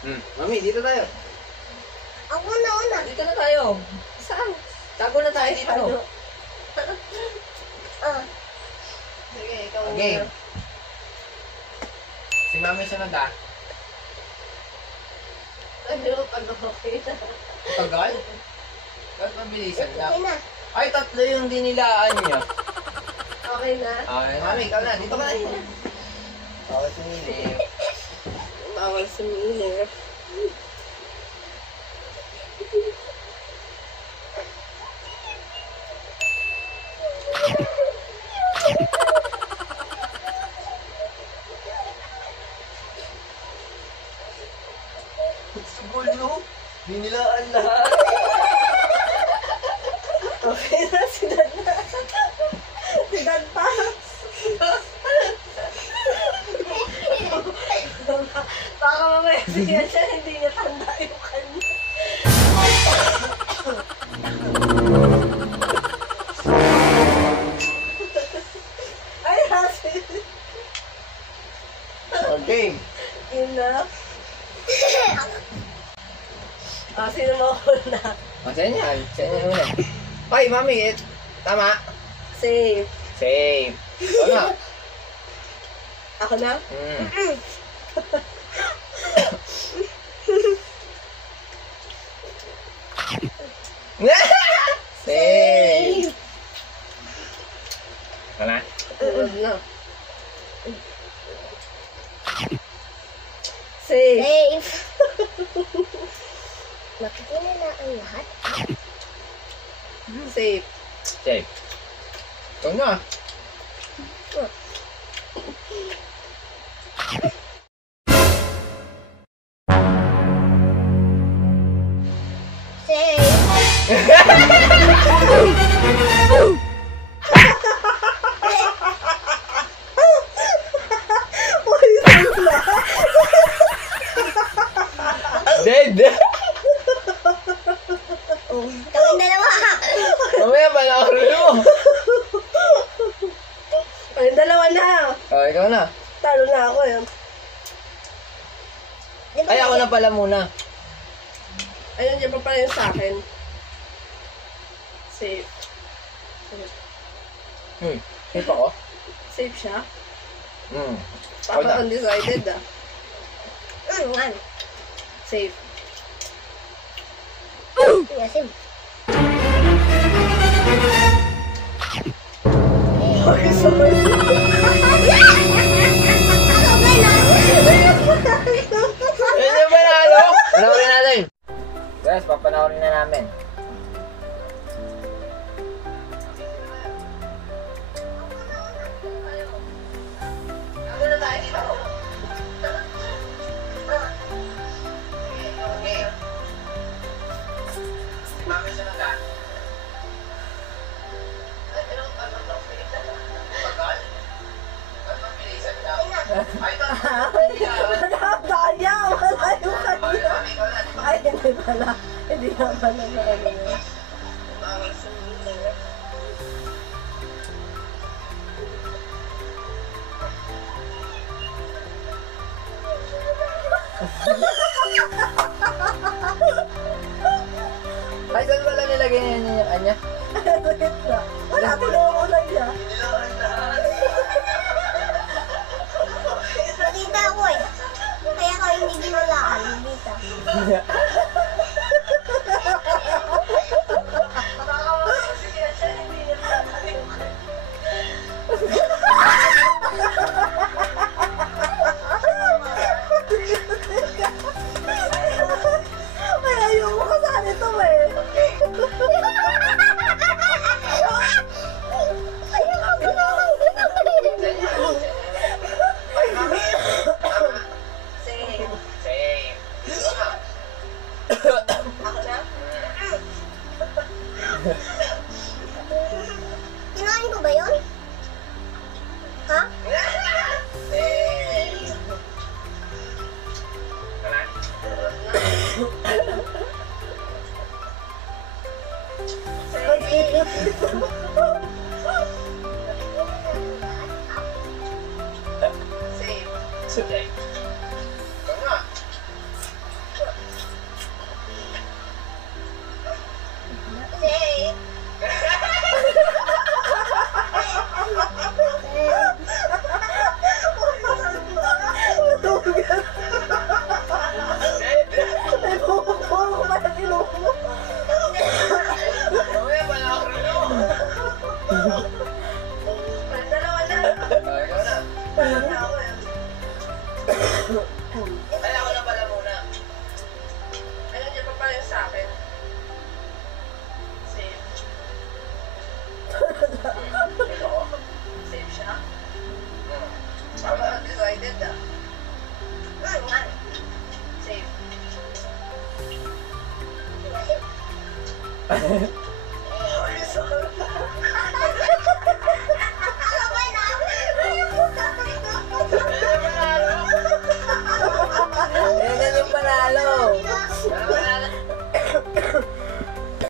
Mami, dito tayo. Ako na una. Dito na tayo. Saan? Tago na tayo dito. Sige, ikaw Okay. muna. Si Mami sunod ah. Ano, pag-okay na. Tagal? Ba't mabilisan lang? Okay na. Ay, tatlo yung dinilaan niya. Okay na. Okay, Mami, ikaw na. Dito ka na. Okay, sumili. Bawal sumili. Gulo. Dinilaan lahat. Okay na, sinad na. Sinad pa. Baka mamaya siya siya, hindi niya tanda yung kanya. Ay, hasil. Okay. Yun na. Sino mo ako na? Sa'yo yan. Sa'yo yan muna. Ay, Mami. Tama. Safe. Same. Ikaw na. Ako na? Same. Ikaw na. No. Safe. Safe. Nakikita na ang lahat. Safe. Same. Ikaw na. Safe. Dead. Kami dalawa. Mamaya pa na mo. Ay, dalawa na. Oh, ikaw na. Talo na ako eh. Di ba Ay, ako na pala muna. Ayun, dyan pa pala yung sa akin. Safe. Safe ako? Safe siya? Ako na. Papa undecided ah. One. Safe. Sige, safe. Okay, sorry. Yan yung panalo. Panoorin natin. Guys, papanoorin na namin. Daya, wala yung kanya. Ay, hindi pala. Hindi nga pala na ano yun. Ay, saan pala nilagay niya yung kanya? Wala, tinuulan niya. Nakita ko eh. Kaya ko hindi ginulaan. Dito. Ay, ayoko ka saan ito eh. Kinain ko ba yun? Ha? Safe. Kaya ako na pala muna. Ano niyo pa pala sa akin? Save. Ito. Save siya. Tama na decided ah. Save.